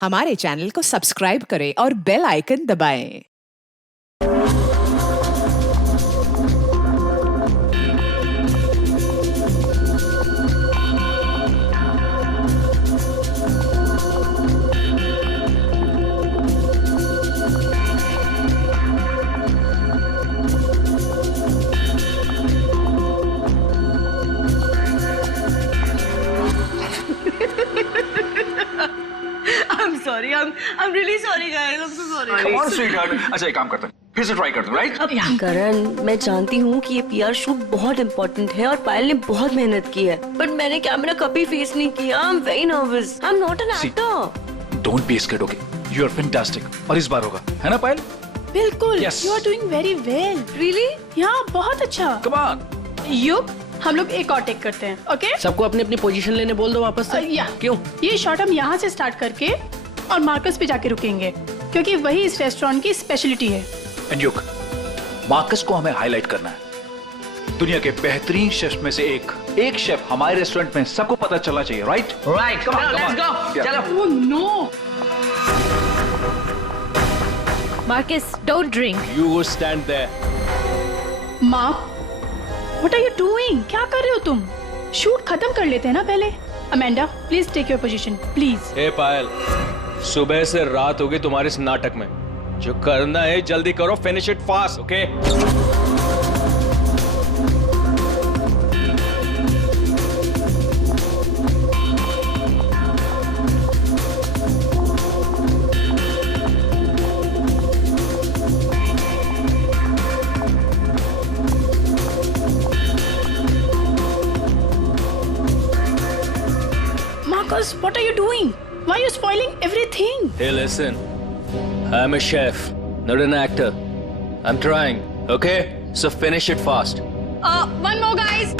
हमारे चैनल को सब्सक्राइब करें और बेल आइकन दबाएं। I'm really sorry guys. I'm so sorry. Come on, sweetheart. अच्छा एक काम करते हैं, फिर से ट्राई करते हैं, राइट? करण, मैं जानती हूँ कि ये पीआर शूट बहुत इम्पोर्टेंट है और पायल ने बहुत मेहनत की है, बट मैंने कैमरा कभी फेस नहीं किया। I'm very nervous. I'm not an actor. Don't be scared, okay? You are fantastic. और इस बार होगा, है ना पायल? बिल्कुल. Yes. You are doing very well. Really? Yeah, बहुत अच्छा. Come on. युग, हम लोग एक और टेक करते हैं, ओके? सबको अपनी अपनी पोजीशन लेने बोल दो वापस से। क्यों? ये शॉट हम यहाँ से स्टार्ट करके और मार्कस पे जाके रुकेंगे, क्योंकि वही इस रेस्टोरेंट की स्पेशलिटी है। एंड युग, मार्कस को हमें हाईलाइट करना है। दुनिया के बेहतरीन शेफ में से एक शेफ हमारे रेस्टोरेंट में सबको पता चलना चाहिए, right? Right, Come on, let's go, चलो। Oh no! Marcus, don't drink. You go stand there. माँ, what are you doing? क्या कर रहे हो तुम? शूट खत्म कर लेते हैं ना पहले। Amanda, please take your position, please. Hey Payal, सुबह से रात हो गई तुम्हारे इस नाटक में। जो करना है जल्दी करो, finish it fast, okay? Marcus, what are you doing? Why are you spoiling everything? Hey, listen. I'm a chef, not an actor. I'm trying, okay? So finish it fast. One more, guys.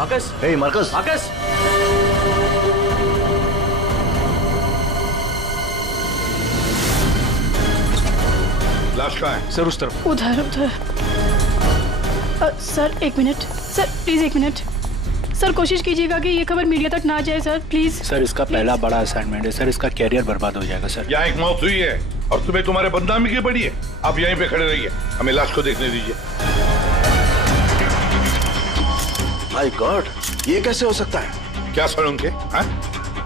Marcus, Hey, Marcus. Marcus, लाश कहाँ है? Sir उस तरफ। उधर उधर। Sir एक minute, sir please एक minute. Sir कोशिश कीजिएगा कि ये खबर मीडिया तक ना जाए, सर प्लीज। सर इसका पहला बड़ा असाइनमेंट है सर, इसका कैरियर बर्बाद हो जाएगा सर। यहाँ एक मौत हुई है और तुम्हें तुम्हारे बदनामी की पड़ी है। आप यहीं पे खड़े रहिए, हमें लाश को देखने दीजिए। माय गॉड, ये कैसे हो सकता है? क्या सड़ोंगे? हाँ?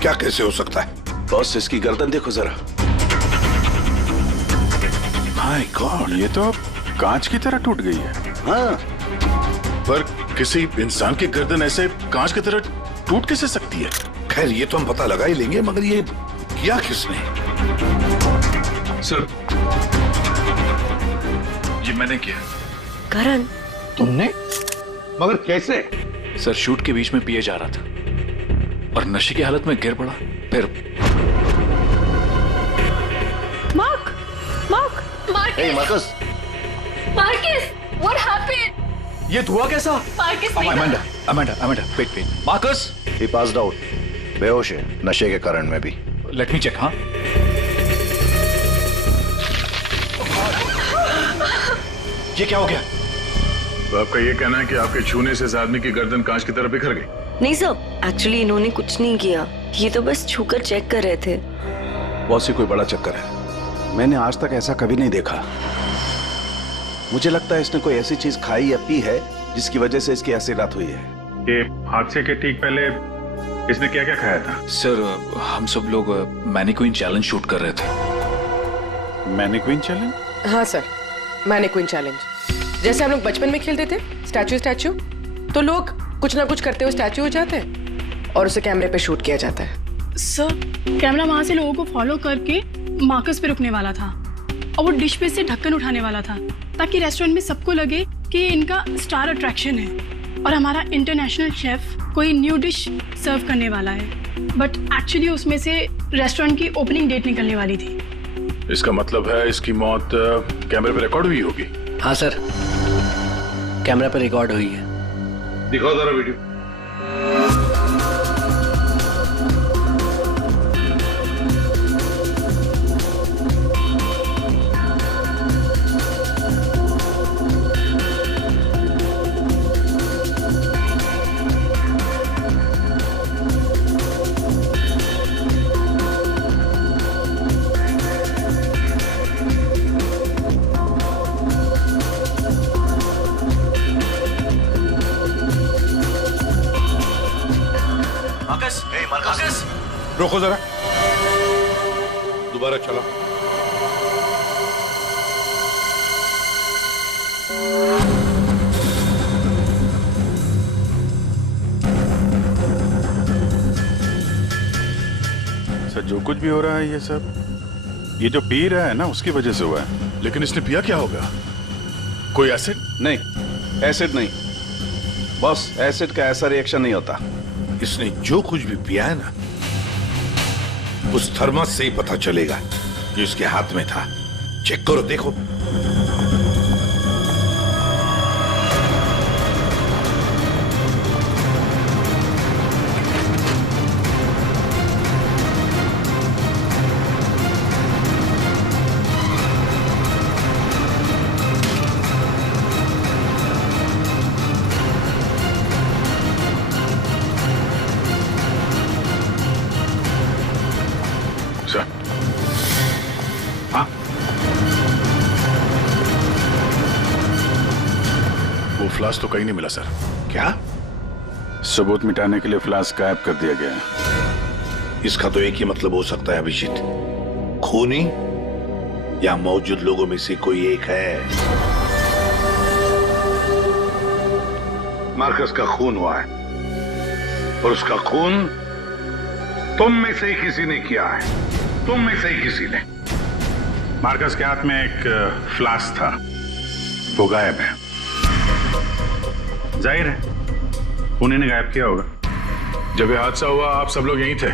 क्या कैसे हो सकता है? बॉस, इसकी गर्दन देखो जरा। माय गॉड, ये तो कांच की तरह टूट गई है। हाँ, पर किसी इंसान की गर्दन ऐसे कांच की तरह टूट कैसे सकती है? खैर ये तो हम पता लगा ही लेंगे, मगर ये किया किसने? सर, ये मैंने किया। करण, तुमने? मगर कैसे? सर शूट के बीच में पिए जा रहा था और नशे की हालत में गिर पड़ा, फिर Mark, Mark, hey, Marcus. Marcus, what happened? ये धुआं कैसा? Marcus, Amanda, wait. Marcus, He passed out. बेहोश है, नशे के कारण में भी। Let me check. हाँ, ये क्या हो गया? तो आपका ये कहना है कि आपके छूने से इस आदमी की गर्दन कांच की तरह बिखर गई? नहीं सर, एक्चुअली इन्होंने कुछ नहीं किया, ये तो बस छूकर चेक कर रहे थे। बॉस, ये कोई बड़ा चक्कर है। मैंने आज तक ऐसा कभी नहीं देखा। मुझे लगता है इसने कोई ऐसी चीज खाई या पी है जिसकी वजह से इसकी ऐसी रात हुई है। ये हादसे के ठीक पहले इसने क्या क्या खाया था? सर हम सब लोग मैनीक्वीन चैलेंज शूट कर रहे थे। Mannequin challenge? हाँ सर, मैनीक्वीन चैलेंज। जैसे हम लोग बचपन में खेलते थे स्टैचू, तो लोग कुछ ना कुछ करते हुए स्टैचू हो जाते हैं और उसे कैमरे पे शूट किया जाता है। सर कैमरा वहां से लोगों को फॉलो करके मार्कस पे रुकने वाला था और वो डिश पे से ढक्कन उठाने वाला था, ताकि रेस्टोरेंट में सबको लगे कि ये इनका स्टार अट्रैक्शन है और हमारा इंटरनेशनल शेफ कोई न्यू डिश सर्व करने वाला है। बट एक्चुअली उसमें से रेस्टोरेंट की ओपनिंग डेट निकलने वाली थी। इसका मतलब है इसकी मौत कैमरे पे रिकॉर्ड हुई होगी। हाँ सर, कैमरा पर रिकॉर्ड हुई है। दिखाओ जरा वीडियो। रोको जरा, दोबारा चला। सर जो कुछ भी हो रहा है ये सब, ये जो पी रहा है ना उसकी वजह से हुआ है। लेकिन इसने पिया क्या होगा? कोई एसिड? नहीं, एसिड नहीं बॉस, एसिड का ऐसा रिएक्शन नहीं होता। इसने जो कुछ भी पिया है ना, उस थर्मस से ही पता चलेगा जो इसके हाथ में था। चेक करो, देखो। हाँ, वो फ्लास्क तो कहीं नहीं मिला सर। क्या? सबूत मिटाने के लिए फ्लास्क गायब कर दिया गया है। इसका तो एक ही मतलब हो सकता है अभिजीत, खूनी या मौजूद लोगों में से कोई एक है। मार्कस का खून हुआ है और उसका खून तुम में से ही किसी ने किया है, तुम में से ही किसी ने। मार्कस के हाथ में एक फ्लास्क था, वो गायब है। जाहिर है उन्हीं ने गायब किया होगा। जब ये हादसा हुआ आप सब लोग यहीं थे,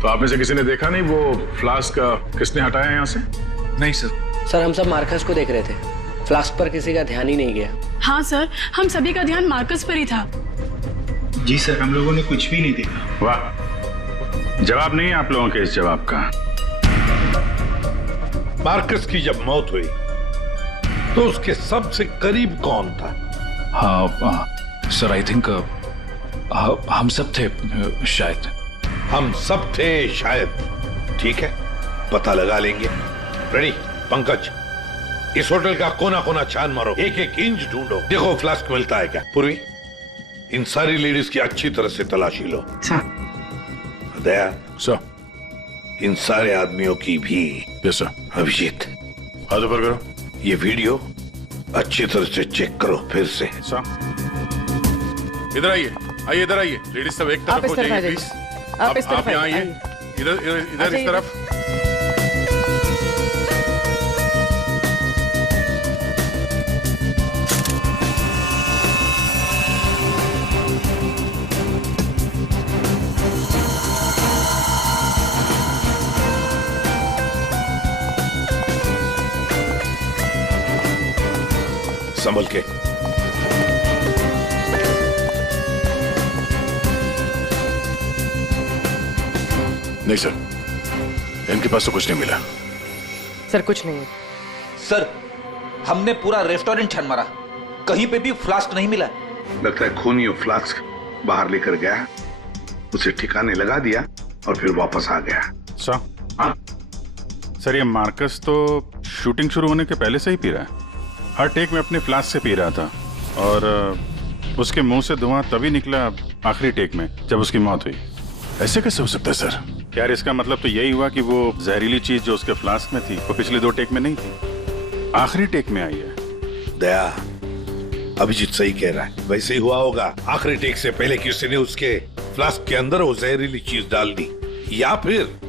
तो आप में से किसी ने देखा नहीं वो फ्लास्क किसने हटाया यहाँ से? नहीं सर। सर हम सब मार्कस को देख रहे थे, फ्लास्क पर किसी का ध्यान ही नहीं गया। हाँ सर, हम सभी का ध्यान मार्कस पर ही था। जी सर, हम लोगों ने कुछ भी नहीं देखा। वाह, जवाब नहीं है आप लोगों के इस जवाब का। मार्कस की जब मौत हुई तो उसके सबसे करीब कौन था? हाँ सर, आई थिंक हम सब थे शायद। हम सब थे शायद। ठीक है, पता लगा लेंगे। रेडी पंकज, इस होटल का कोना कोना छान मारो, एक एक इंच ढूंढो, देखो फ्लास्क मिलता है क्या। पूर्वी, इन सारी लेडीज की अच्छी तरह से तलाशी लो। दया सर, इन सारे आदमियों की भी। Yes sir. अभिजीत, हाथ ऊपर करो। ये वीडियो अच्छी तरह से चेक करो फिर से। सर इधर आइए, आइए इधर आइए। लेडीज सब एक तरफ हो जाइए प्लीज। आप इस तरफ यहाँ आइए, इधर इधर इधर इस तरफ। संभल के। नहीं सर, इनके पास तो कुछ नहीं मिला। सर कुछ नहीं है। सर, हमने पूरा रेस्टोरेंट छान मारा, कहीं पे भी फ्लास्क नहीं मिला। लगता है खूनी वो फ्लास्क बाहर लेकर गया, उसे ठिकाने लगा दिया और फिर वापस आ गया। सर ये मार्कस तो शूटिंग शुरू होने के पहले से ही पी रहा है। हर टेक में अपने फ्लास्क से पी रहा था और उसके मुंह से धुआं तभी निकला आखिरी टेक में जब उसकी मौत हुई। ऐसे कैसे हो सकता है सर? यार इसका मतलब तो यही हुआ कि वो जहरीली चीज जो उसके फ्लास्क में थी वो पिछले 2 टेक में नहीं थी, आखिरी टेक में आई है। दया, अभिजीत सही कह रहा है, वैसे ही हुआ होगा। आखिरी टेक से पहले किसी ने उसके फ्लास्क के अंदर वो जहरीली चीज डाल दी या फिर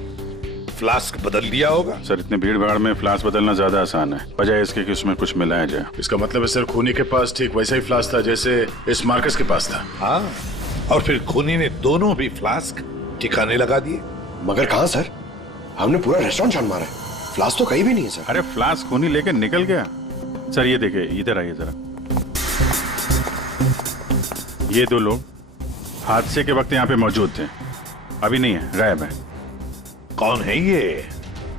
फ्लास्क बदल दिया होगा। सर इतने भीड़ भाड़ में फ्लास्क बदलना ज्यादा आसान है, बजाय इसके कि उसमें कुछ मिलाया जाए। इसका मतलब है सर खूनी के पास ठीक वैसा ही फ्लास्क था जैसे इस मार्कस के पास था। हाँ, और फिर खूनी ने दोनों भी फ्लास्क ठिकाने लगा दिए। मगर कहाँ सर? हमने पूरा रेस्टोरेंट छान मारा है, फ्लास्क तो कहीं भी नहीं है सर। अरे फ्लास्क खूनी लेके निकल गया। सर ये देखिए, इधर आइए जरा। ये 2 लोग हादसे के वक्त यहाँ पे मौजूद थे, अभी नहीं है, गायब है। कौन है ये?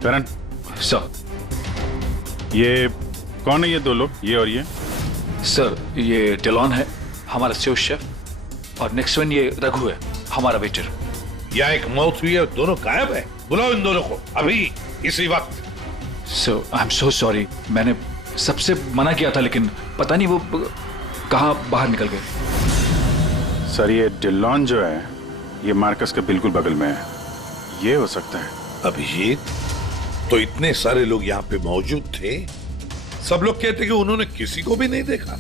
करण सर। ये कौन है ये 2 लोग, ये और ये? सर ये डेलॉन है, हमारा सेफ शेफ, और नेक्स्ट वन ये रघु है, हमारा वेटर। यहाँ एक मौत हुई है, दोनों गायब है। बुलाओ इन दोनों को अभी, इसी वक्त। सो आई एम सो सॉरी, मैंने सबसे मना किया था, लेकिन पता नहीं वो कहाँ बाहर निकल गए। सर ये डिलॉन जो है, ये मार्कस के बिल्कुल बगल में है, ये हो सकता है। अभिजीत, तो इतने सारे लोग यहाँ पे मौजूद थे, सब लोग कहते कि उन्होंने किसी को भी नहीं देखा।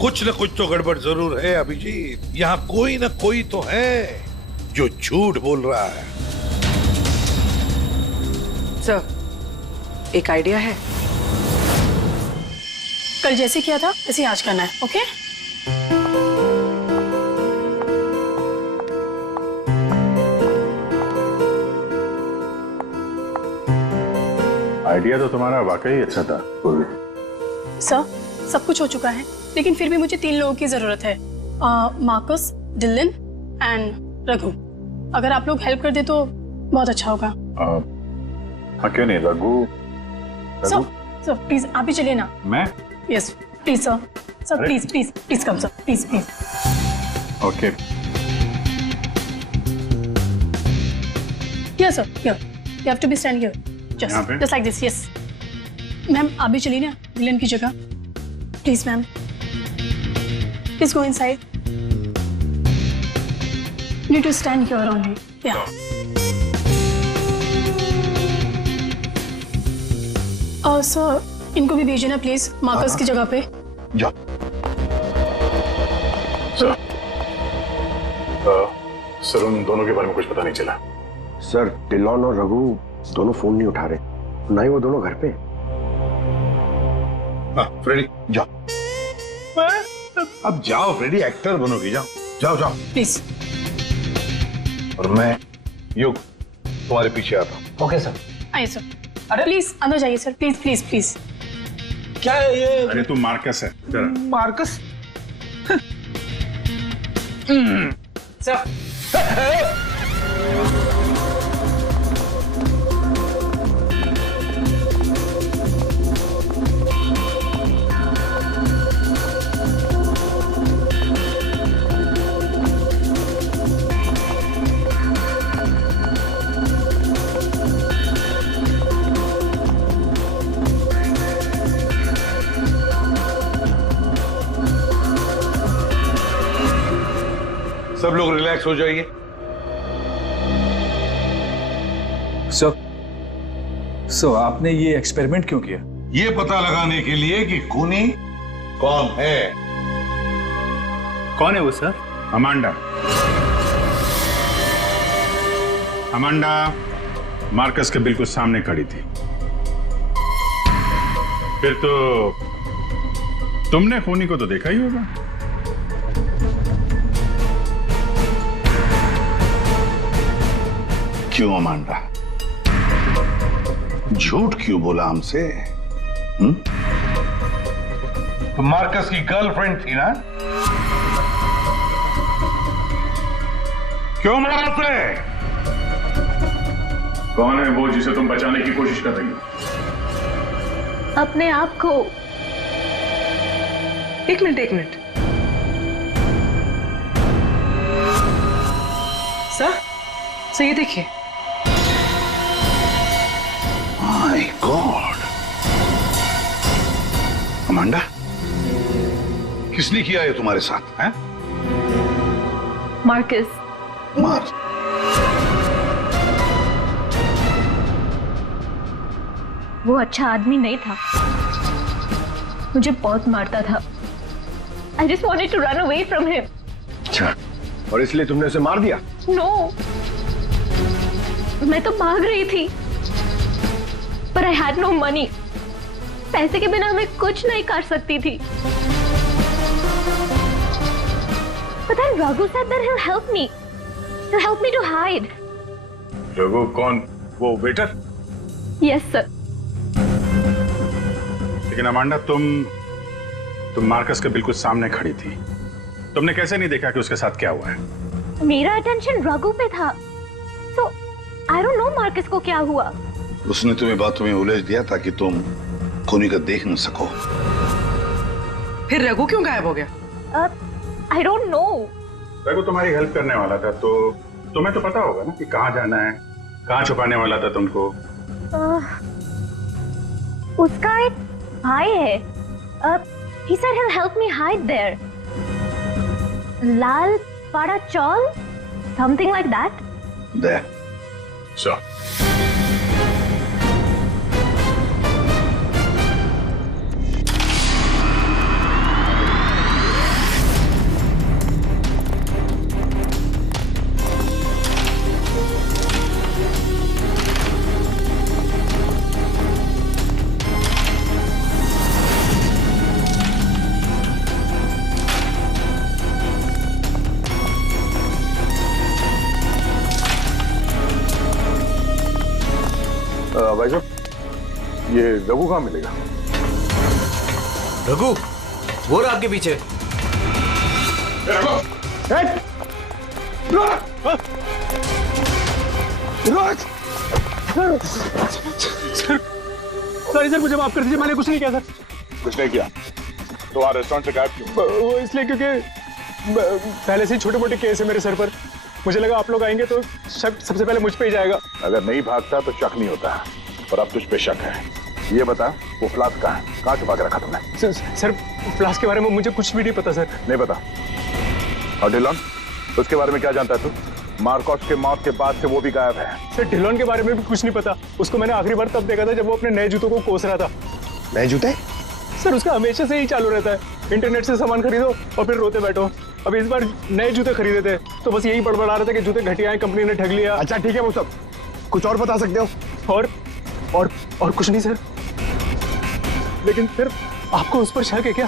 कुछ न कुछ तो गड़बड़ जरूर है अभिजीत। यहाँ कोई न कोई तो है जो झूठ बोल रहा है। सर, एक आइडिया है। कल जैसे किया था वैसे आज करना है, ओके? आइडिया तो तुम्हारा वाकई अच्छा था पूर्वी। सर, सब कुछ हो चुका है, लेकिन फिर भी मुझे 3 लोगों की जरूरत है, मार्कस, डिलन एंड रघु। अगर आप लोग हेल्प कर दे तो बहुत अच्छा होगा। हाँ क्यों नहीं, रघु। सर प्लीज आप ही चलिए ना। मैं? Yes please sir. Sir please please please come sir, please please. Okay. Yes sir, here you have to be stand here, just like this. Yes ma'am, आप भी चलिए ना डिलन की जगह, please ma'am. Please go inside. You need to stand here only. Yeah. Sir, इनको भी भेजिए ना प्लीज, मार्कस की जगह पे। जा। सर उन दोनों के बारे में कुछ पता नहीं चला। सर डिलॉन और रघु दोनों फोन नहीं उठा रहे, ना ही वो दोनों घर पे। फ्रेडी जाओ। अब जाओ फ्रेडी, एक्टर बनोगी, जाओ जाओ जाओ प्लीज। और मैं युग तुम्हारे पीछे आता हूँ। Okay sir. आइए सर। अरे प्लीज अंदर जाइए सर, प्लीज प्लीज प्लीज। क्या है ये? अरे तू मार्कस है। मार्कस? सर सब लोग रिलैक्स हो जाइए। सर आपने ये एक्सपेरिमेंट क्यों किया? ये पता लगाने के लिए कि खूनी कौन है। कौन है वो सर? अमांडा। अमांडा मार्कस के बिल्कुल सामने खड़ी थी। फिर तो तुमने खूनी को तो देखा ही होगा। क्यों अमांडा, झूठ क्यों बोला हमसे? तो मार्कस की गर्लफ्रेंड थी ना? क्यों मारा उसे? कौन है वो जिसे तुम बचाने की कोशिश कर रही हो? अपने आप को। एक मिनट। सर ये देखिए। माय गॉड, अमांडा किसने किया ये तुम्हारे साथ? हैं? मार्कस। वो अच्छा आदमी नहीं था, मुझे बहुत मारता था। I just wanted to run away from him. अच्छा, और इसलिए तुमने उसे मार दिया? No, मैं तो भाग रही थी, पर I had no money. पैसे के बिना मैं कुछ नहीं कर सकती थी। But then Raghu said that he'll help me to hide. Raghu कौन? वो वेटर? Yes sir. लेकिन अमांडा, तुम मार्कस के बिल्कुल सामने खड़ी थी। तुमने कैसे नहीं देखा कि उसके साथ क्या हुआ है? मेरा अटेंशन रघु पे था, so I don't know Marcus को क्या हुआ। उसने तुम्हें बातों में उलझ दिया ताकि तुम खूनी का देख न सको। फिर रघु क्यों गायब हो गया? I don't know। रघु तुम्हारी हेल्प करने वाला था, तो तुम्हें तो पता होगा ना कि कहाँ जाना है, कहाँ छुपाने वाला था तुमको। उसका एक भाई है, he said he'll help me hide there। लाल पाड़ा चौल, something like that। There। So। भाई साहब, ये रघु कहाँ मिलेगा? रघु वो रहा आपके पीछे। सर मुझे माफ कर दीजिए, मैंने कुछ नहीं किया सर। कुछ नहीं किया तो वहाँ रेस्टोरेंट से गायब क्यों? वो इसलिए क्योंकि पहले से ही छोटे मोटे केस है मेरे सर पर। मुझे लगा आप लोग आएंगे तो शक सबसे पहले मुझ पे ही जाएगा। अगर नहीं भागता तो शक नहीं होता, और अब तुझ पे शक है। ये बता, वो फ्लास्क कहाँ है? कहाँ छुपा के रखा तुमने? सर फ्लास्क के बारे में मुझे कुछ भी नहीं पता सर। नहीं पता? और डिलॉन, उसके बारे में क्या जानता है तू? मार्कस के मौत के बाद से वो भी गायब है। सर डिलॉन के बारे में भी कुछ नहीं पता। उसको मैंने आखिरी बार तब देखा था जब वो अपने नए जूतों को कोस रहा था। नए जूते? सर उसका हमेशा से ही चालू रहता है, इंटरनेट से सामान खरीदो और फिर रोते बैठो। अब इस बार नए जूते खरीदे थे तो बस यही बड़बड़ा रहा था कि जूते घटिया हैं, कंपनी ने ठग लिया। अच्छा ठीक है, वो सब कुछ और बता सकते हो? और कुछ नहीं सर। लेकिन फिर आपको उस पर शक है क्या?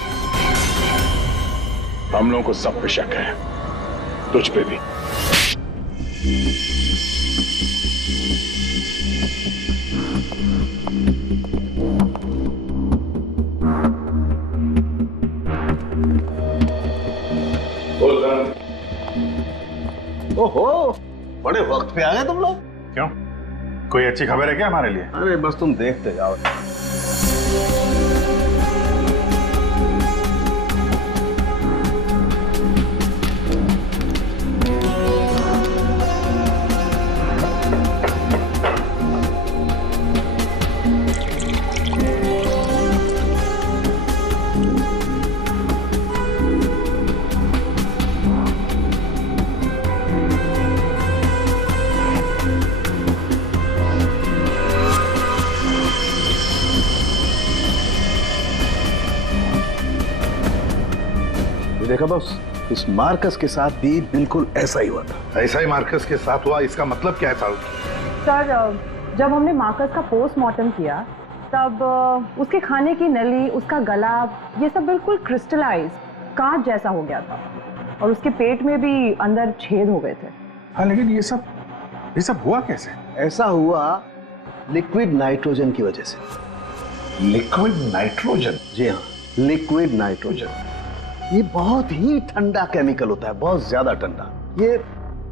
हम लोगों को सब पे शक है, तुझ पे भी। ओहो, बड़े वक्त पे आ गए तुम लोग। क्यों, कोई अच्छी खबर है क्या हमारे लिए? अरे बस तुम देखते जाओ। देखा बॉस, इस मार्कस के साथ भी बिल्कुल ऐसा ही हुआ था। ऐसा ही मार्कस के साथ हुआ, इसका मतलब क्या है साहब? सर जब हमने मार्कस का पोस्टमार्टम किया तब उसके खाने की नली, उसका गला, ये सब बिल्कुल क्रिस्टलाइज कांच जैसा हो गया था, और उसके पेट में भी अंदर छेद हो गए थे। हाँ, लेकिन ये सब हुआ कैसे? ऐसा हुआ लिक्विड नाइट्रोजन की वजह से। Liquid nitrogen? जी हाँ, लिक्विड नाइट्रोजन। ये बहुत ही ठंडा केमिकल होता है, बहुत ज्यादा ठंडा। ये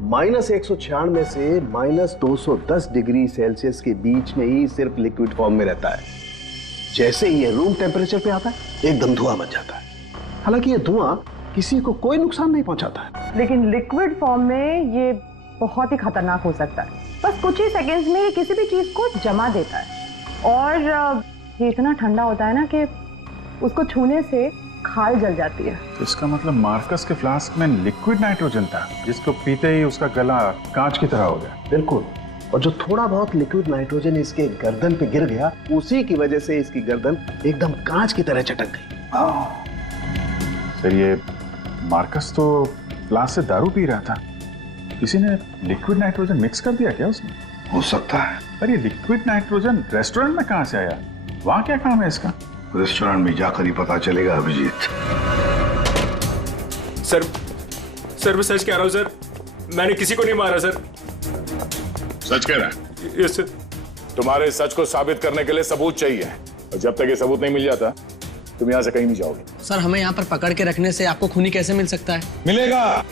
-196 से -210 डिग्री सेल्सियस के बीच में ही सिर्फ लिक्विड फॉर्म में रहता है। जैसे ही ये रूम टेम्परेचर पे आता है एकदम धुआं मच जाता है। हालांकि ये धुआं किसी को कोई नुकसान नहीं पहुंचाता है, लेकिन लिक्विड फॉर्म में ये बहुत ही खतरनाक हो सकता है। बस कुछ ही सेकेंड्स में ये किसी भी चीज को जमा देता है, और ये इतना ठंडा होता है ना कि उसको छूने से खाल जल जाती है। तो इसका मतलब मार्कस के फ्लास्क में लिक्विड नाइट्रोजन था, जिसको पीते ही उसका गला कांच की तरह हो गया। बिल्कुल, और जो थोड़ा बहुत लिक्विड नाइट्रोजन इसके गर्दन पे गिर गया, उसी की वजह से इसकी गर्दन एकदम कांच की तरह चटक गई। सर, ये मार्कस तो फ्लास्क से दारू पी रहा था, किसी ने लिक्विड नाइट्रोजन मिक्स कर दिया क्या उसमें? हो सकता है। पर ये लिक्विड नाइट्रोजन रेस्टोरेंट में कहां से आया? वहां क्या काम है इसका? रेस्टोरेंट में जाकर ही पता चलेगा अभिजीत। सर मैं सच कह रहा हूँ सर, मैंने किसी को नहीं मारा सर। सच कह रहा है? Yes sir. तुम्हारे सच को साबित करने के लिए सबूत चाहिए, और जब तक ये सबूत नहीं मिल जाता तुम यहाँ से कहीं नहीं जाओगे। सर हमें यहाँ पर पकड़ के रखने से आपको खूनी कैसे मिल सकता है? मिलेगा।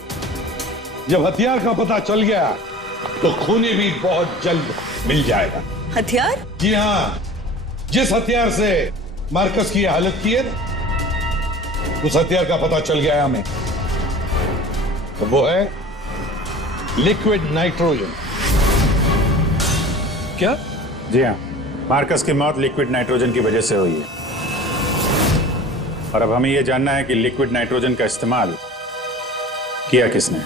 जब हथियार का पता चल गया तो खूनी भी बहुत जल्द मिल जाएगा। हथियार? जी हाँ, जिस हथियार से मार्कस की हालत की है उस हथियार का पता चल गया है हमें, तो वो है लिक्विड नाइट्रोजन। क्या? जी हाँ, मार्कस की मौत लिक्विड नाइट्रोजन की वजह से हुई है, और अब हमें यह जानना है कि लिक्विड नाइट्रोजन का इस्तेमाल किया किसने।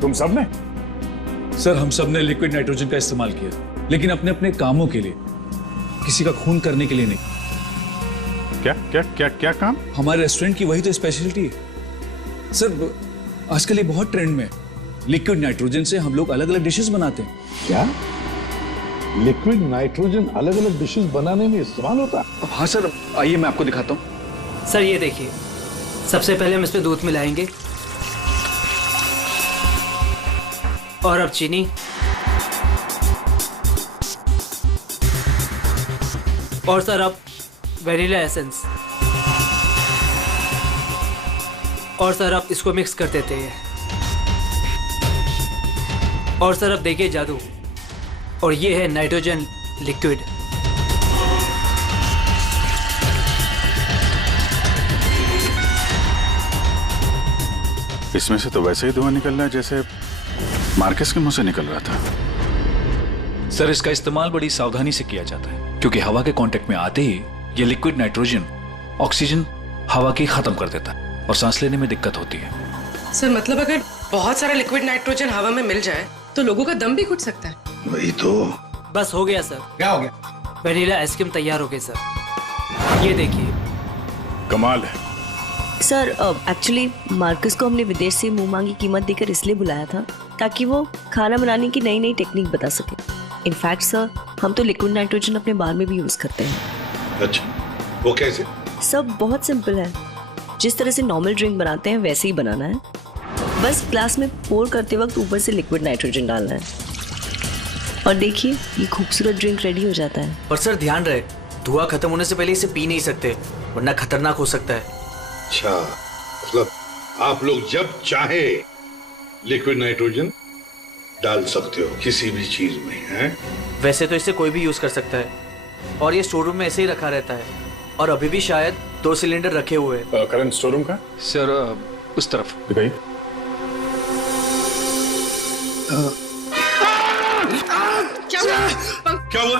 तुम सब ने? सर हम सब ने लिक्विड नाइट्रोजन का इस्तेमाल किया, लेकिन अपने अपने कामों के लिए, किसी का खून करने के लिए नहीं। क्या क्या क्या क्या काम? हमारे रेस्टोरेंट की वही तो स्पेशलिटी है सर। आजकल ये बहुत ट्रेंड में है। लिक्विड नाइट्रोजन से हम लोग अलग अलग डिशेस बनाते हैं। क्या लिक्विड नाइट्रोजन अलग अलग डिशेस बनाने में इस्तेमाल होता है? हाँ सर, आइए मैं आपको दिखाता हूँ। सर ये देखिए, सबसे पहले हम इसमें दूध मिलाएंगे, और अब चीनी, और सर अब वेनिला एसेंस, और सर अब इसको मिक्स कर देते हैं, और सर अब देखिए जादू, और ये है नाइट्रोजन लिक्विड। इसमें से तो वैसे ही धुआं निकल रहा है जैसे मार्कस के मुंह से निकल रहा था। सर इसका इस्तेमाल बड़ी सावधानी से किया जाता है, क्योंकि हवा के कांटेक्ट में आते ही ये लिक्विड नाइट्रोजन ऑक्सीजन हवा की खत्म कर देता है और सांस लेने में दिक्कत होती है। सर मतलब अगर बहुत सारा लिक्विड नाइट्रोजन हवा में मिल जाए तो लोगों का दम भी घुट सकता है। वही तो। बस हो गया सर। क्या हो गया? वेनिला आइसक्रीम तैयार हो गई सर, ये देखिए। कमाल है सर। एक्चुअली मार्कस को हमने विदेश से मुंह मांगी कीमत देकर इसलिए बुलाया था ताकि वो खाना बनाने की नई नई टेक्निक बता सके। इनफैक्ट सर हम तो लिक्विड नाइट्रोजन अपने बार में भी यूज करते हैं। अच्छा, वो कैसे? सब बहुत सिंपल है, जिस तरह से नॉर्मल ड्रिंक बनाते हैं वैसे ही बनाना है। बस ग्लास में पोर करते वक्त ऊपर से लिक्विड नाइट्रोजन डालना है, और देखिए ये खूबसूरत ड्रिंक रेडी हो जाता है। पर सर ध्यान रहे, धुआं खत्म होने से पहले इसे पी नहीं सकते, वरना खतरनाक हो सकता है। अच्छा, मतलब आप लोग जब चाहे लिक्विड नाइट्रोजन डाल सकते हो किसी भी चीज में, हैं? वैसे तो इसे कोई भी यूज कर सकता है, और ये स्टोर रूम में ऐसे ही रखा रहता है, और अभी भी शायद 2 सिलेंडर रखे हुए हैं। करंट स्टोर रूम का? सर उस तरफ दिखाइए। क्या हुआ?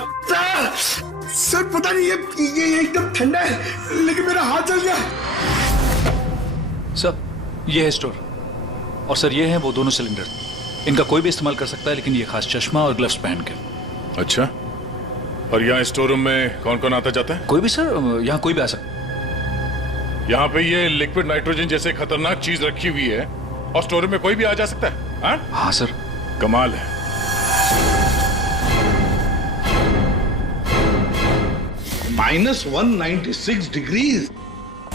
सर पता नहीं, ये एकदम ठंडा है, लेकिन मेरा हाथ जल गया। सर ये है स्टोर, और सर ये है वो दोनों सिलेंडर। इनका कोई भी इस्तेमाल कर सकता है, लेकिन ये खास चश्मा और ग्लव्स पहन के। अच्छा, और यहाँ स्टोर रूम में कौन कौन आता जाता है? कोई भी सर, यहाँ कोई भी आ सकता है। यहाँ पे ये लिक्विड नाइट्रोजन जैसे खतरनाक चीज रखी हुई है, और स्टोर रूम में कोई भी आ जा सकता है? हाँ? हाँ सर। कमाल है। -196 डिग्रीज,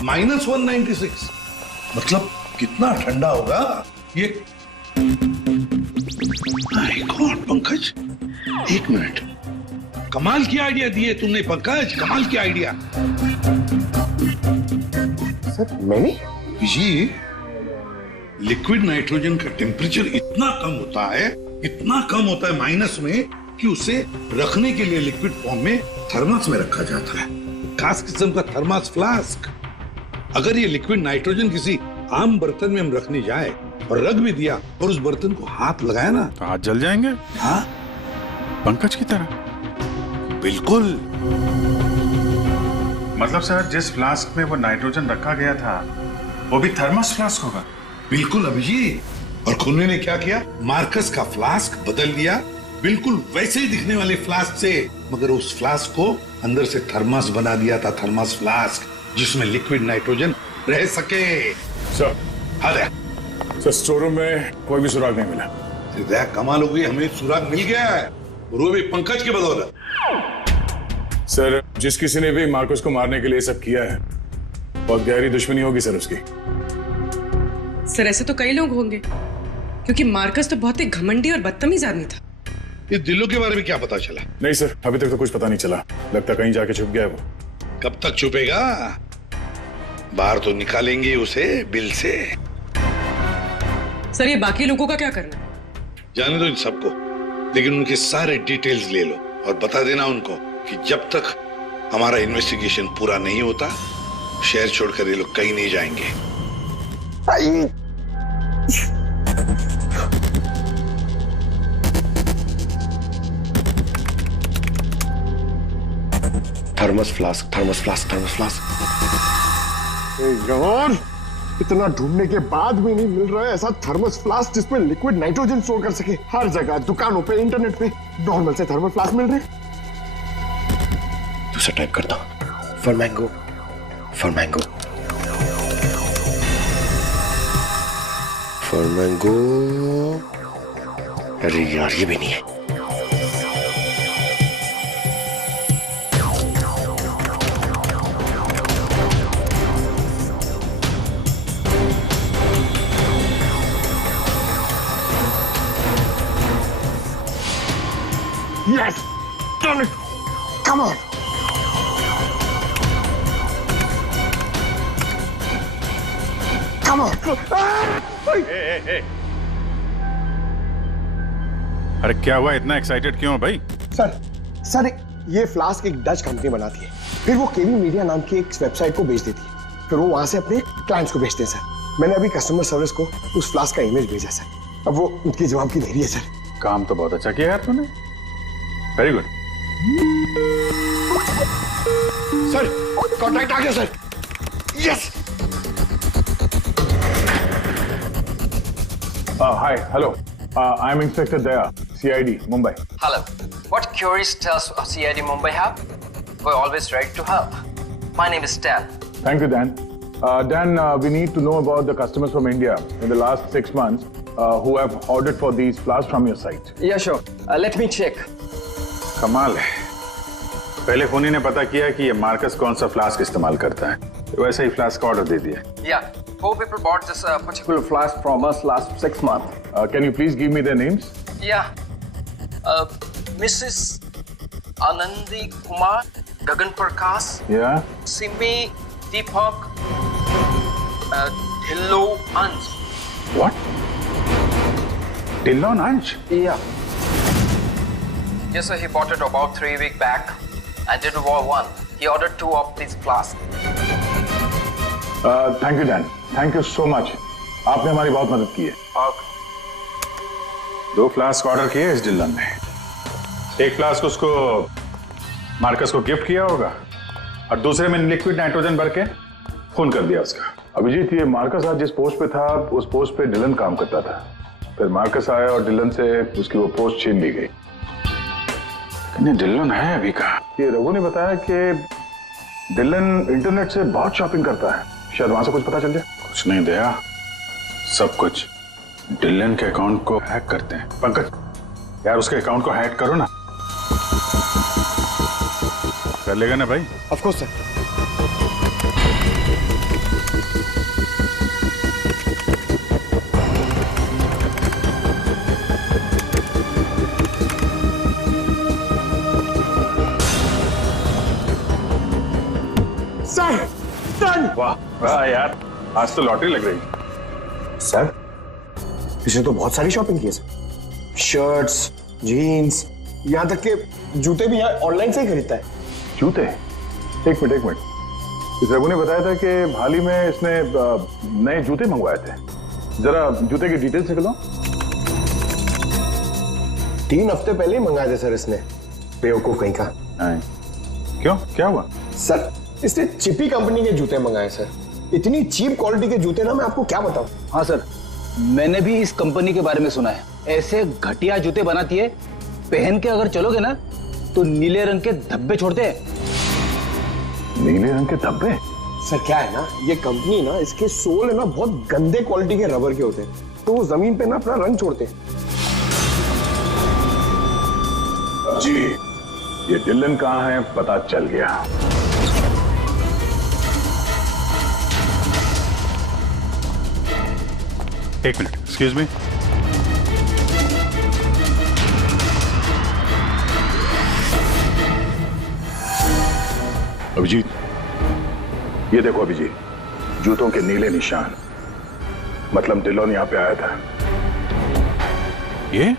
-196 मतलब कितना ठंडा होगा ये? माय गॉड पंकज, एक मिनट, कमाल की आइडिया दिए तुमने पंकज, कमाल की आइडिया। सर मैंने? जी, लिक्विड नाइट्रोजन का टेम्परेचर इतना कम होता है, इतना कम होता है माइनस में, कि उसे रखने के लिए लिक्विड फॉर्म में थर्मस में रखा जाता है, खास किस्म का थर्मस फ्लास्क। अगर ये लिक्विड नाइट्रोजन किसी आम बर्तन में हम रखने जाए और रख भी दिया और उस बर्तन को हाथ लगाया ना, तो हाथ जल जाएंगे। हाँ, पंकज की तरह। बिल्कुल। मतलब सर जिस फ्लास्क में वो नाइट्रोजन रखा गया था वो भी थर्मस फ्लास्क होगा? बिल्कुल अभिजीत। और खूनी ने क्या किया? मार्कस का फ्लास्क बदल दिया, बिल्कुल वैसे ही दिखने वाले फ्लास्क से, मगर उस फ्लास्क को अंदर से थर्मस बना दिया था, थर्मस फ्लास्क, जिसमें लिक्विड नाइट्रोजन रह सके। सर अरे सर स्टोर रूम में कोई भी सुराग नहीं मिला। कमाल हो गई, हमें सुराग मिल गया है, और वो भी पंकज की बदौलत। सर जिस किसी ने भी मार्कस को मारने के लिए सब किया है बहुत गहरी दुश्मनी होगी सर उसकी। सर ऐसे तो कई लोग होंगे, क्योंकि मार्कस तो बहुत ही घमंडी और बदतमीज आदमी था। ये दिल्लू के बारे में क्या पता चला? नहीं सर, अभी तक तो कुछ पता नहीं चला। लगता कहीं जाके छुप गया है वो। कब तक छुपेगा? बाहर तो निकालेंगे उसे बिल से। सर ये बाकी लोगों का क्या करना? जाने दो इन सबको, लेकिन उनके सारे डिटेल्स ले लो और बता देना उनको कि जब तक हमारा इन्वेस्टिगेशन पूरा नहीं होता शहर छोड़कर ये लोग कहीं नहीं जाएंगे। Thermos flask, thermos flask, thermos flask. यार इतना ढूंढने के बाद भी नहीं मिल रहा है ऐसा थर्मस फ्लास्क जिसमें लिक्विड नाइट्रोजन स्टोर कर सके। हर जगह, दुकानों पे, इंटरनेट पे नॉर्मल से थर्मल फ्लास्क मिल रहे। दूसरा टाइप करता हूं। For mango, for mango, for mango. अरे यार ये भी नहीं है। Yes! Done it! Come on! Come on! अरे क्या हुआ, इतना एक्साइटेड क्यों हो भाई? सर ये फ्लास्क एक डच कंपनी बनाती है, फिर वो केवी मीडिया नाम की एक वेबसाइट को बेच देती है, फिर वो वहां से अपने क्लाइंट्स को बेचते हैं सर। मैंने अभी कस्टमर सर्विस को उस फ्लास्क का इमेज भेजा सर, अब वो उनकी जवाब की देरी है सर। काम तो बहुत अच्छा किया यार तूने, वेरी गुड। सर कॉन्टैक्ट आ गया sir. Yes. Hi, hello. I'm Inspector Daya, CID, Mumbai. Hello. What queries does CID Mumbai have? We're always ready to help. My name is Dan. Thank you, Dan. Dan, we need to know about the customers from India in the last 6 months who have ordered for these flasks from your site. Yeah, sure. Let me check. कमाल है, पहले फोनी ने पता किया कि ये Marcus कौन सा फ्लास्क इस्तेमाल करता है, तो वैसा ही फ्लास्क का ऑर्डर दे दिया। Yeah, 4 people bought this particular flask from us last 6 months. Can you please give me their names? Yeah, Mrs. Anandi Kumar, Gagan Prakash, Yeah. Simi Deepak, Dhillo Anj. What? Dillon Anj? Yeah. Yes, sir. He bought it about 3 weeks back and did one. He ordered 2 of these flasks. Thank you, Dan. Thank you so much. आपने हमारी बहुत मदद की है। 2 flask order किए इस Dylan ने। एक फ्लास्क उसको मार्कस को गिफ्ट किया होगा और दूसरे में लिक्विड नाइट्रोजन भर के खून कर दिया उसका। अभिजीत, ये मार्कस आज जिस पोस्ट पे था उस पोस्ट पे डिलन काम करता था, फिर मार्कस आया और डिलन से उसकी वो पोस्ट छीन ली गई। डिलन है अभी कहाँ? ये रघु ने बताया कि डिलन इंटरनेट से बहुत शॉपिंग करता है, शायद वहां से कुछ पता चल जाए। कुछ नहीं दया, सब कुछ डिलन के अकाउंट को हैक करते हैं। पंकज यार उसके अकाउंट को हैक करो ना। कर लेगा ना भाई? Of course sir. वाह वाह यार, आज तो लॉटरी लग रही। सर इसने तो बहुत सारी शॉपिंग की है सर, शर्ट्स, जीन्स, यहाँ तक के जूते भी यहाँ ऑनलाइन से ही खरीदता है। जूते? एक मिनट, इस रघु ने बताया था कि हाल ही में इसने नए जूते मंगवाए थे, जरा जूते की डिटेल्स निकलो। 3 हफ्ते पहले ही मंगाए थे सर इसने, बेवकूफ कहीं का। क्यों, क्या हुआ? सर इसने चिपी कंपनी के जूते मंगाए सर, इतनी चीप क्वालिटी के जूते ना मैं आपको क्या बताऊं। हाँ सर, मैंने भी इस कंपनी के बारे में सुना है, ऐसे घटिया जूते बनाती है, पहन के अगर चलोगे ना तो नीले रंग के धब्बे छोड़ते हैं। नीले रंग के धब्बे? सर क्या है ना, ये कंपनी ना, इसके सोल है ना बहुत गंदे क्वालिटी के रबर के होते हैं, तो वो जमीन पे ना अपना रंग छोड़ते हैं। जी, ये डिलन कहाँ है पता चल गया। एक मिनट, एक्सक्यूज मी। अभिजीत, ये देखो अभिजीत, जूतों के नीले निशान, मतलब डिलोन यहां पे आया था। ये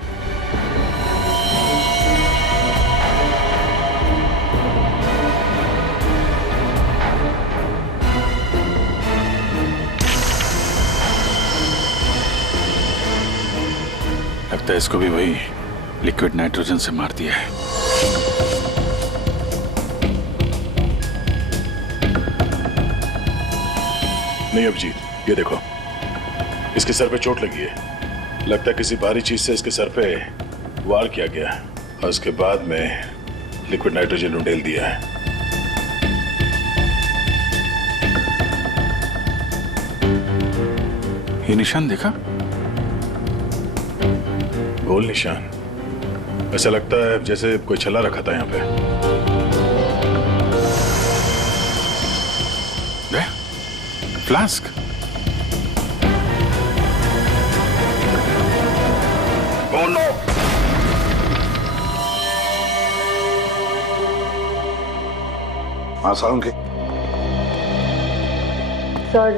लगता है इसको भी वही लिक्विड नाइट्रोजन से मार दिया है। नहीं अभिजीत, ये देखो, इसके सर पे चोट लगी है। लगता है किसी भारी चीज से इसके सर पे वार किया गया और उसके बाद में लिक्विड नाइट्रोजन उंडेल दिया है। ये निशान देखा? गोल निशान, ऐसा लगता है जैसे कोई छल्ला रखा था यहाँ पे। फ्लास्क। हाँ सारंगी, सर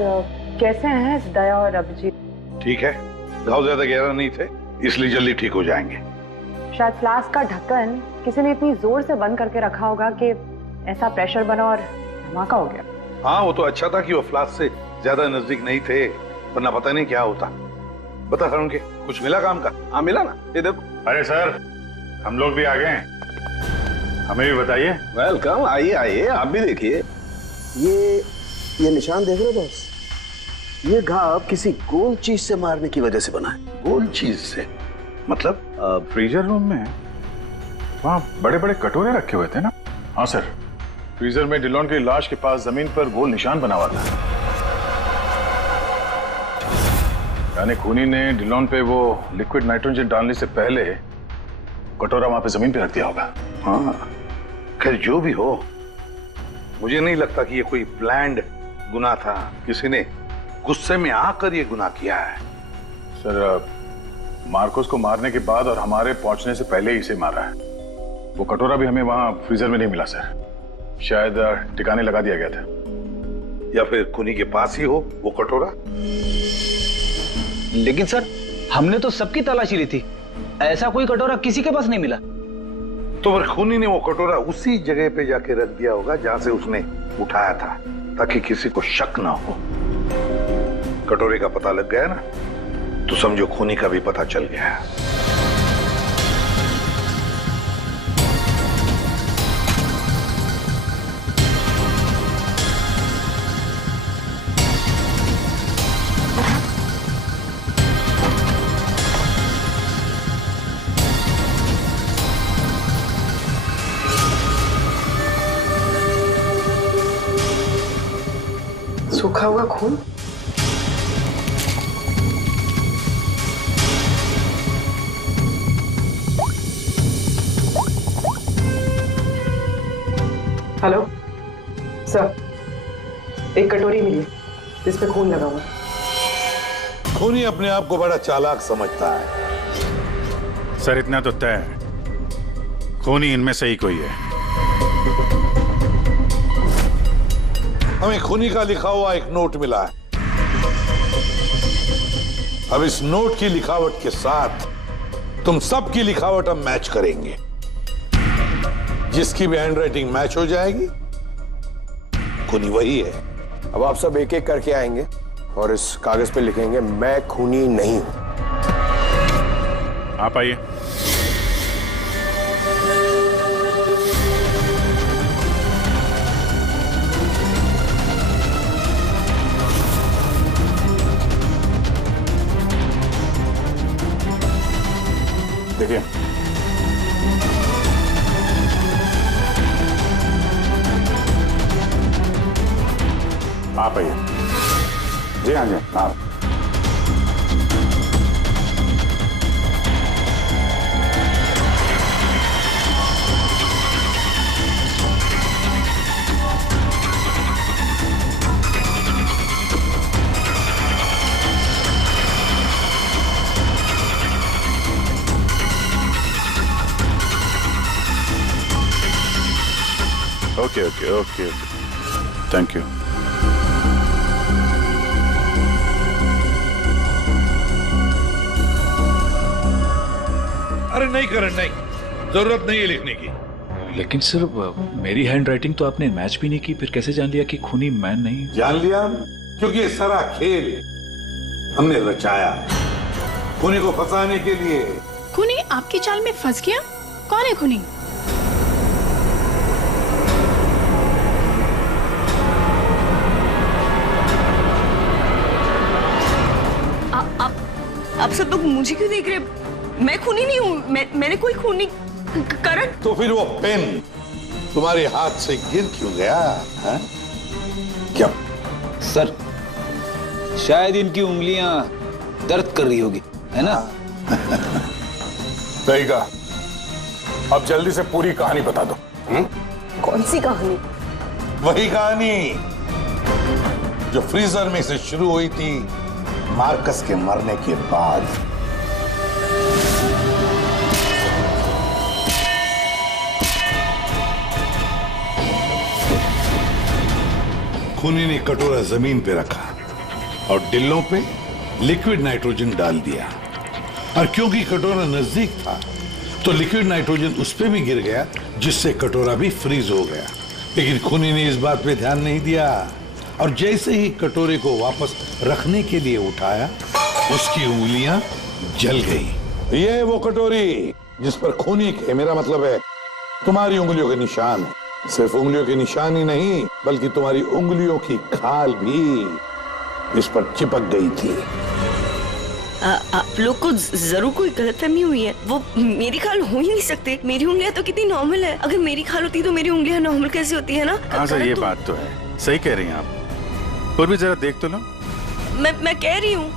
कैसे हैं दया और अभिजीत? ठीक है, घाव ज्यादा गहरा नहीं थे इसलिए जल्दी ठीक हो जाएंगे। शायद फ्लास्क का ढक्कन किसी ने इतनी जोर से बंद करके रखा होगा कि ऐसा प्रेशर बना और धमाका हो गया। हाँ, वो तो अच्छा था कि वो फ्लास्क से ज्यादा नजदीक नहीं थे, वरना पता नहीं क्या होता। बता सारंगी, कुछ मिला काम का? हाँ मिला ना, ये देखो। अरे सर, हम लोग भी आ गए हैं, हमें भी बताइए। वेलकम, आइए आइए, आप भी देखिए। ये निशान देख रहे हो बॉस? ये घाव किसी गोल चीज से मारने की वजह से बना है। गोल चीज से मतलब? फ्रीजर रूम में वहाँ बड़े बड़े कटोरे रखे हुए थे ना? हाँ सर, फ्रीजर में डिलोन की लाश के पास जमीन पर गोल निशान बना हुआ था। यानी खूनी ने डिलोन पे वो लिक्विड नाइट्रोजन डालने से पहले कटोरा वहां पे जमीन पे रख दिया होगा। हाँ, खैर जो भी हो, मुझे नहीं लगता कि ये कोई प्लान्ड गुनाह था। किसी ने गुस्से में आकर ये गुनाह किया है। सर, मार्कोस को मारने के बाद और हमारे पहुंचने से पहले ही इसे मारा है। वो कटोरा भी हमें वहां फ्रीजर में नहीं मिला सर, शायद ठिकाने लगा दिया गया था। या फिर खूनी के पास ही हो वो कटोरा। लेकिन सर, हमने तो सबकी तलाशी ली थी, ऐसा कोई कटोरा किसी के पास नहीं मिला। तो फिर खूनी ने वो कटोरा उसी जगह पे जाके रख दिया होगा जहां से उसने उठाया था, ताकि किसी को शक ना हो। कटोरे का पता लग गया ना, तो समझो खूनी का भी पता चल गया। सूखा हुआ खून? हेलो सर, एक कटोरी मिली जिस पे खून लगा हुआ। खूनी अपने आप को बड़ा चालाक समझता है। सर, इतना तो तय है, खूनी इनमें से ही कोई है। हमें खूनी का लिखा हुआ एक नोट मिला है। अब इस नोट की लिखावट के साथ तुम सबकी लिखावट हम मैच करेंगे। जिसकी भी हैंडराइटिंग मैच हो जाएगी, खूनी वही है। अब आप सब एक एक करके आएंगे और इस कागज पे लिखेंगे, मैं खूनी नहीं हूं। आप आइए। देखिए, आप आइए। जी हाँ जी, आप। Okay okay okay okay, thank you. अरे नहीं करण, नहीं, जरूरत नहीं है लिखने की। लेकिन सर मेरी हैंड राइटिंग तो आपने मैच भी नहीं की, फिर कैसे जान लिया कि खूनी मैं नहीं? जान लिया क्योंकि ये सारा खेल हमने रचाया खूनी को फंसाने के लिए। खूनी आपकी चाल में फंस गया? कौन है खूनी? आप सब लोग मुझे क्यों देख रहे हैं? मैं खूनी नहीं हूँ, मैंने कोई खूनी करण। तो फिर वो पेन तुम्हारे हाथ से गिर क्यों गया है? क्या सर, शायद इनकी उंगलियां दर्द कर रही होगी, है ना? सही कहा। अब जल्दी से पूरी कहानी बता दो। कौन सी कहानी? वही कहानी जो फ्रीजर में से शुरू हुई थी मार्कस के मरने के बाद। खूनी ने कटोरा जमीन पे रखा और डिल्लों पे लिक्विड नाइट्रोजन डाल दिया, और क्योंकि कटोरा नजदीक था तो लिक्विड नाइट्रोजन उस पे भी गिर गया, जिससे कटोरा भी फ्रीज हो गया। लेकिन खूनी ने इस बात पे ध्यान नहीं दिया, और जैसे ही कटोरे को वापस रखने के लिए उठाया, उसकी उंगलियां जल गई। ये वो कटोरी जिस पर खूनी के, मेरा मतलब है तुम्हारी उंगलियों के निशान है। सिर्फ उंगलियों के निशान ही नहीं, बल्कि तुम्हारी उंगलियों की खाल भी इस पर चिपक गई थी। आप लोग को जरूर कोई गलतफहमी हुई है। वो मेरी खाल हो ही नहीं सकते। मेरी उंगलियां तो कितनी नॉर्मल है। अगर मेरी खाल होती तो मेरी उंगलियां नॉर्मल कैसे होती है ना? हाँ सर, ये बात तो है, सही कह रही हैं आप। और भी जरा देख तो लो। मैं कह रही हूँ।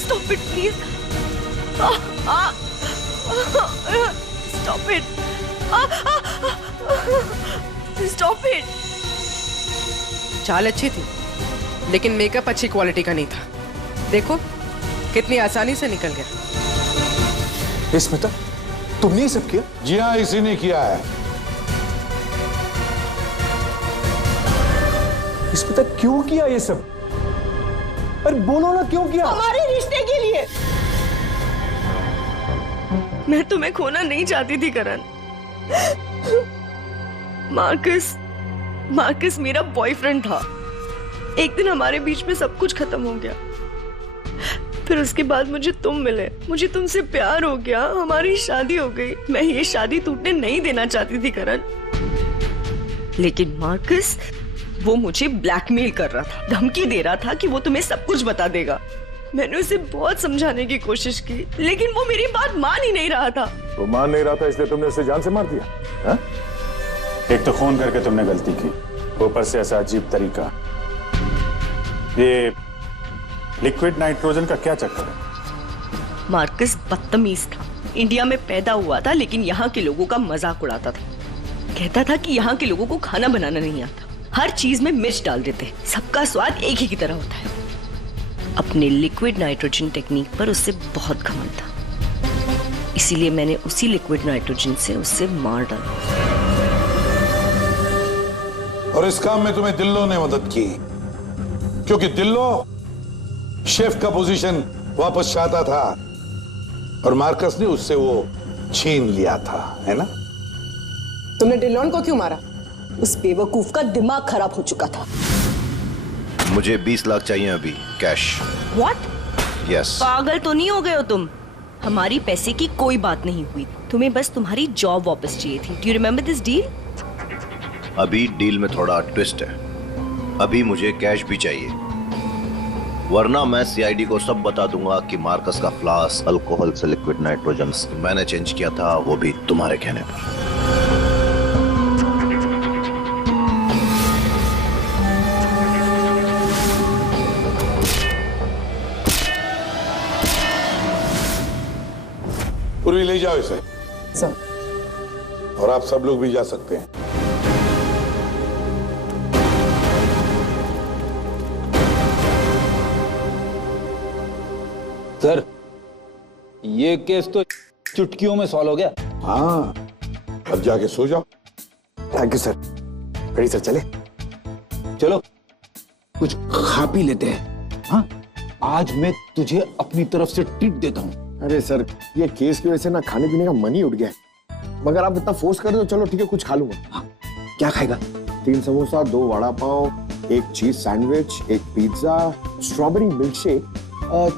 Stop it, please. Stop it. Stop it. चाल अच्छी थी, लेकिन मेकअप अच्छी क्वालिटी का नहीं था। देखो कितनी आसानी से निकल गया। स्मिता, तुमने ये सब किया? जी हाँ, इसी ने किया है। स्मिता, क्यों किया ये सब? अरे बोलो ना, क्यों किया? हमारे रिश्ते के लिए। मैं तुम्हें खोना नहीं चाहती थी करण। मार्कस मेरा बॉयफ्रेंड था। एक दिन हमारे बीच में सब कुछ खत्म हो गया। फिर उसके बाद मुझे तुम मिले, मुझे तुमसे प्यार हो गया, हमारी शादी हो गई। मैं ये शादी टूटने नहीं देना चाहती थी करण, लेकिन मार्कस वो मुझे ब्लैकमेल कर रहा था, धमकी दे रहा था कि वो तुम्हें सब कुछ बता देगा। मैंने उसे बहुत समझाने की कोशिश की, लेकिन वो मेरी बात मान ही नहीं रहा था। वो मान नहीं रहा था, इसलिए तुमने उसे जान से मार दिया? हा? एक तो खून करके तुमने गलती की, ऊपर से ऐसा अजीब तरीका। ये लिक्विड नाइट्रोजन का क्या चक्कर है? मार्कस बदतमीज था। इंडिया में पैदा हुआ था, लेकिन यहाँ के लोगों का मजाक उड़ाता था। कहता था कि यहाँ के लोगों को खाना बनाना नहीं आता, हर चीज में मिर्च डाल देते, सबका स्वाद एक ही की तरह होता है। अपने लिक्विड नाइट्रोजन टेक्निक पर उससे बहुत घमंड था, इसीलिए मैंने उसी लिक्विड नाइट्रोजन से उससे मार डाला। और इस काम में तुम्हें दिल्लो ने मदद की, क्योंकि दिल्लो शेफ का पोजीशन वापस चाहता था, और मार्कस ने उससे वो छीन लिया था, है ना? तुमने डिलोन को क्यों मारा? उस बेवकूफ का दिमाग खराब हो चुका था। मुझे 20 लाख चाहिए अभी, कैश। What? Yes. पागल तो नहीं हो गए हो तुम? हमारी पैसे की कोई बात नहीं हुई, तुम्हें बस तुम्हारी जॉब वापस चाहिए थी। Do you remember this deal? अभी डील में थोड़ा ट्विस्ट है। अभी मुझे कैश भी चाहिए, वरना मैं सीआईडी को सब बता दूंगा कि मार्कस का फ्लास्क अल्कोहल से लिक्विड नाइट्रोजन मैंने चेंज किया था, वो भी तुम्हारे कहने पर। पूर्वी ले जाओ इसे। सर। और आप सब लोग भी जा सकते हैं। सर, ये केस तो चुटकियों में सॉल्व हो गया। हाँ, अब जाके सो जाओ। Thank you sir. Ready sir, चले? चलो कुछ खा पी लेते हैं। हाँ, आज मैं तुझे अपनी तरफ से ट्रीट देता हूँ। अरे सर, ये केस की वजह से ना खाने पीने का मन ही उठ गया है। मगर आप इतना फोर्स कर रहे हो, चलो ठीक है, कुछ खा लूंगा। हाँ, क्या खाएगा? 3 samosa, 2 vada pav, 1 cheese sandwich, 1 pizza, strawberry milk shake,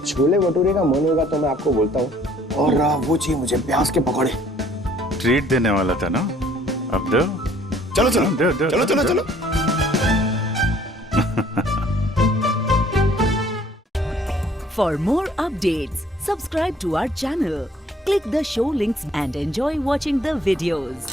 chole bhature का मन होगा तो मैं आपको बोलता हूँ, और वो चाहिए मुझे प्याज के पकौड़े। ट्रीट देने वाला था ना, अब दो। चलो चलो दो, दो, चलो दो, चलो दो। चलो। For more updates, subscribe to our channel, click the show links and enjoy watching the videos.